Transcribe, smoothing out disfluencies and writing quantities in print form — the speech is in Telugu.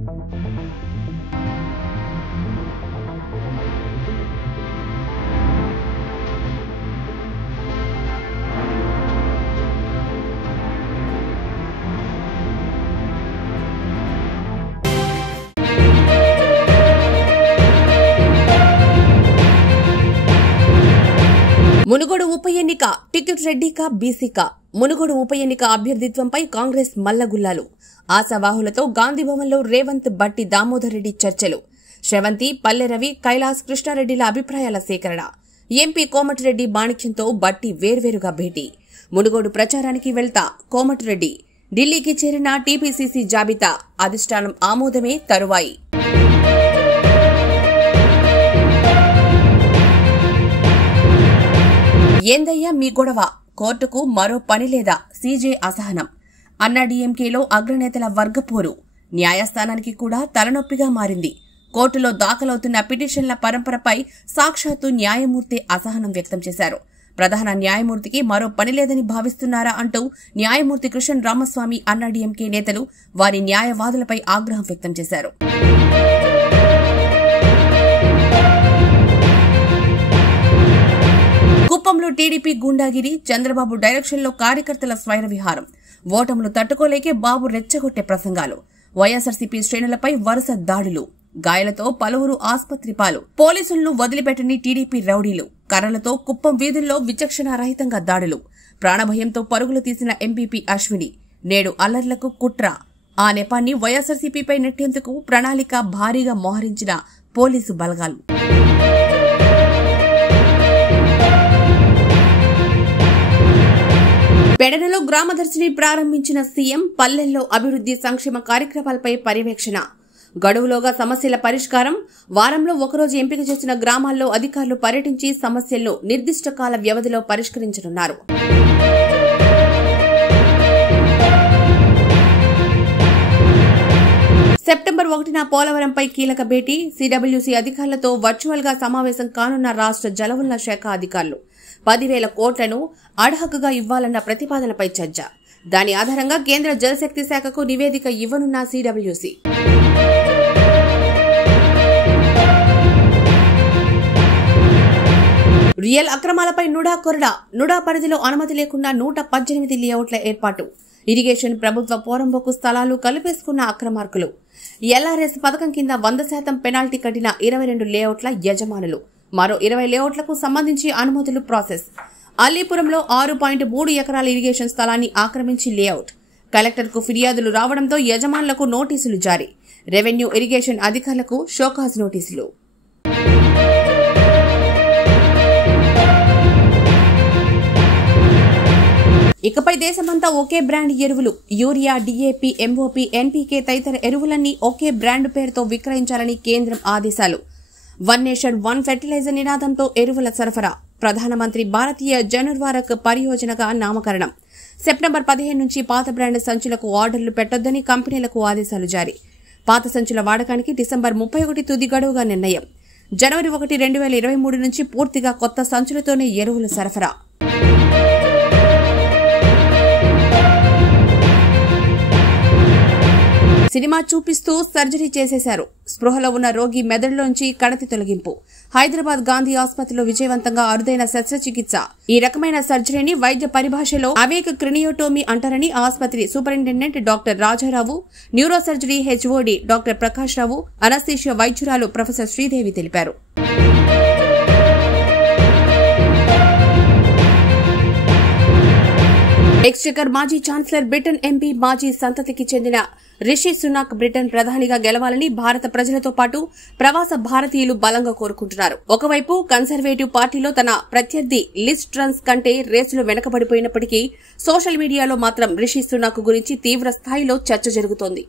మునుగోడు ఉప ఎన్నిక టికెట్ రెడ్డికా బీసీకా? మునుగోడు ఉప ఎన్నిక అభ్యర్థిత్వంపై కాంగ్రెస్ మల్లగుల్లాలు. ఆశావాహులతో గాంధీభవన్లో రేవంత్, బట్టి దామోదర్ రెడ్డి చర్చలు. శ్రవంతి, పల్లె రవి, కైలాస్, కృష్ణారెడ్డిల అభిప్రాయాల సేకరణ. ఎంపీ కోమటిరెడ్డి మాణిక్యంతో బట్టి వేర్వేరుగా భేటీ. మునుగోడు ప్రచారానికి వెళ్తా కోమటిరెడ్డి. ఢిల్లీకి చేరిన టీపీసీసీ జాబితా. అధిష్టానం ఆమోదమే తరువాయి. ఏందయ్యా మీ గొడవ? కోర్టుకు మరో పని లేదా? సీజే అసహనం. అన్నాడీఎంకేలో అగ్రనేతల వర్గపోరు న్యాయస్థానానికి కూడా తలనొప్పిగా మారింది. కోర్టులో దాఖలవుతున్న పిటిషన్ల పరంపరపై సాక్షాత్తు న్యాయమూర్తి అసహనం వ్యక్తం చేశారు. ప్రధాన న్యాయమూర్తికి మరో పని లేదని భావిస్తున్నారా అంటూ న్యాయమూర్తి కృష్ణన్ రామస్వామి, అన్నాడీఎంకే నేతలు వారి న్యాయవాదులపై ఆగ్రహం వ్యక్తం చేశారు. కుప్పంలో టీడీపీ గూండాగిరి, చంద్రబాబు డైరెక్షన్లో కార్యకర్తల స్వైర విహారం. ఓటములు తట్టుకోలేకే బాబు రెచ్చగొట్టే ప్రసంగాలు. వైఎస్ఆర్సీపీ శ్రేణులపై వరుస దాడులు. గాయాలతో పలువురు ఆస్పత్రి పాలు. పోలీసులను వదిలిపెట్టని టీడీపీ రౌడీలు. కర్రలతో కుప్పం వీధుల్లో విచక్షణారహితంగా దాడులు. ప్రాణభయంతో పరుగులు తీసిన ఎంపీపీ అశ్విని. నేడు అల్లర్లకు కుట్ర. ఆ నెపాన్ని వైఎస్ఆర్సీపీపై నెట్టేందుకు ప్రణాళిక భారీగా మోహరించిన పోలీసు బలగాలు. పెడనలో గ్రామదర్శిని ప్రారంభించిన సీఎం. పల్లెల్లో అభివృద్ది సంక్షేమ కార్యక్రమాలపై పర్యవేక్షణ. గడువులోగా సమస్యల పరిష్కారం. వారంలో ఒకరోజు ఎంపిక చేసిన గ్రామాల్లో అధికారులు పర్యటించి సమస్యలను నిర్దిష్ట కాల వ్యవధిలో పరిష్కరించనున్నారు. సెప్టెంబర్ 1న పోలవరంపై కీలక భేటీ. సీడబ్ల్యూసీ అధికారులతో వర్చువల్ గా సమావేశం కానున్న రాష్ట్ర జలవనరుల శాఖ అధికారులు. 10,000 కోట్లను అడ్హక్గా ఇవ్వాలన్న ప్రతిపాదనపై చర్చ. దాని ఆధారంగా కేంద్ర జలశక్తి శాఖకు నివేదిక ఇవ్వనున్న సీడబ్ల్యూసీ. రియల్ అక్రమాలపై నుడా కొరడా. నుడా పరిధిలో అనుమతి లేకుండా 118 లేఅవుట్ల ఏర్పాటు. ఇరిగేషన్ ప్రభుత్వ పోరంబోకు స్థలాలు కలిపేసుకున్న అక్రమార్కులు. ఎల్ఆర్ఎస్ పథకం కింద 100% పెనాల్టీ కట్టిన 22 లేఅవుట్ల యజమానులు. మరో 20 లేఅవుట్లకు సంబంధించి అనుమతులు ప్రాసెస్. అల్లీపురంలో 6.3 ఎకరాల ఇరిగేషన్ స్థలాన్ని ఆక్రమించి లేఅవుట్. కలెక్టర్కు ఫిర్యాదులు రావడంతో యజమానులకు నోటీసులు జారీ. రెవెన్యూ, ఇరిగేషన్ అధికారులకు షోకాజ్ నోటీసులు. ఇకపై దేశమంతా ఒకే బ్రాండ్ ఎరువులు. యూరియా, డీఏపీ, ఎంఓపీ, ఎన్పీకే తదితర ఎరువులన్నీ ఒకే బ్రాండ్ పేరుతో విక్రయించాలని కేంద్రం ఆదేశాలు. వన్ నేషన్ వన్ ఫెర్టిలైజర్ నినాదంతో ఎరువుల సరఫరా. ప్రధానమంత్రి భారతీయ జనుర్వారక్ పరియోజనగా నామకరణం. సెప్టెంబర్ 15 నుంచి పాత బ్రాండ్ సంచులకు ఆర్డర్లు పెట్టొద్దని కంపెనీలకు ఆదేశాలు జారీ. పాత సంచుల వాడకానికి డిసెంబర్ 31 తుది గడువుగా నిర్ణయం. జనవరి 1, 2023 నుంచి పూర్తిగా కొత్త సంచులతోనే ఎరువుల సరఫరా. సినిమా చూపిస్తూ సర్జరీ చేసేశారు. స్పృహలో ఉన్న రోగి మెదడులోంచి కణతి తొలగింపు. హైదరాబాద్ గాంధీ ఆసుపత్రిలో విజయవంతంగా అరుదైన శస్త్రచికిత్స. ఈ రకమైన సర్జరీని వైద్య పరిభాషలో అవేక్ క్రినియోటోమీ అంటారని ఆసుపత్రి superintendent doctor Rajarao, neurosurgery HOD doctor Prakash Rao, anaesthesia వైద్యురాలు ప్రొఫెసర్ శ్రీదేవి తెలిపారు. ఎక్స్చెకర్ మాజీ ఛాన్సలర్, బ్రిటన్ ఎంపీ, మాజీ సంతతికి చెందిన రిషి సునాక్ బ్రిటన్ ప్రధానిగా గెలవాలని భారత ప్రజలతో పాటు ప్రవాస భారతీయులు బలంగా కోరుకుంటున్నారు. ఒకవైపు కన్సర్వేటివ్ పార్టీలో తన ప్రత్యర్థి లిజ్ ట్రస్ కంటే రేసులో వెనకబడిపోయినప్పటికీ సోషల్ మీడియాలో మాత్రం రిషి సునాక్ గురించి తీవ్ర స్థాయిలో చర్చ జరుగుతోంది.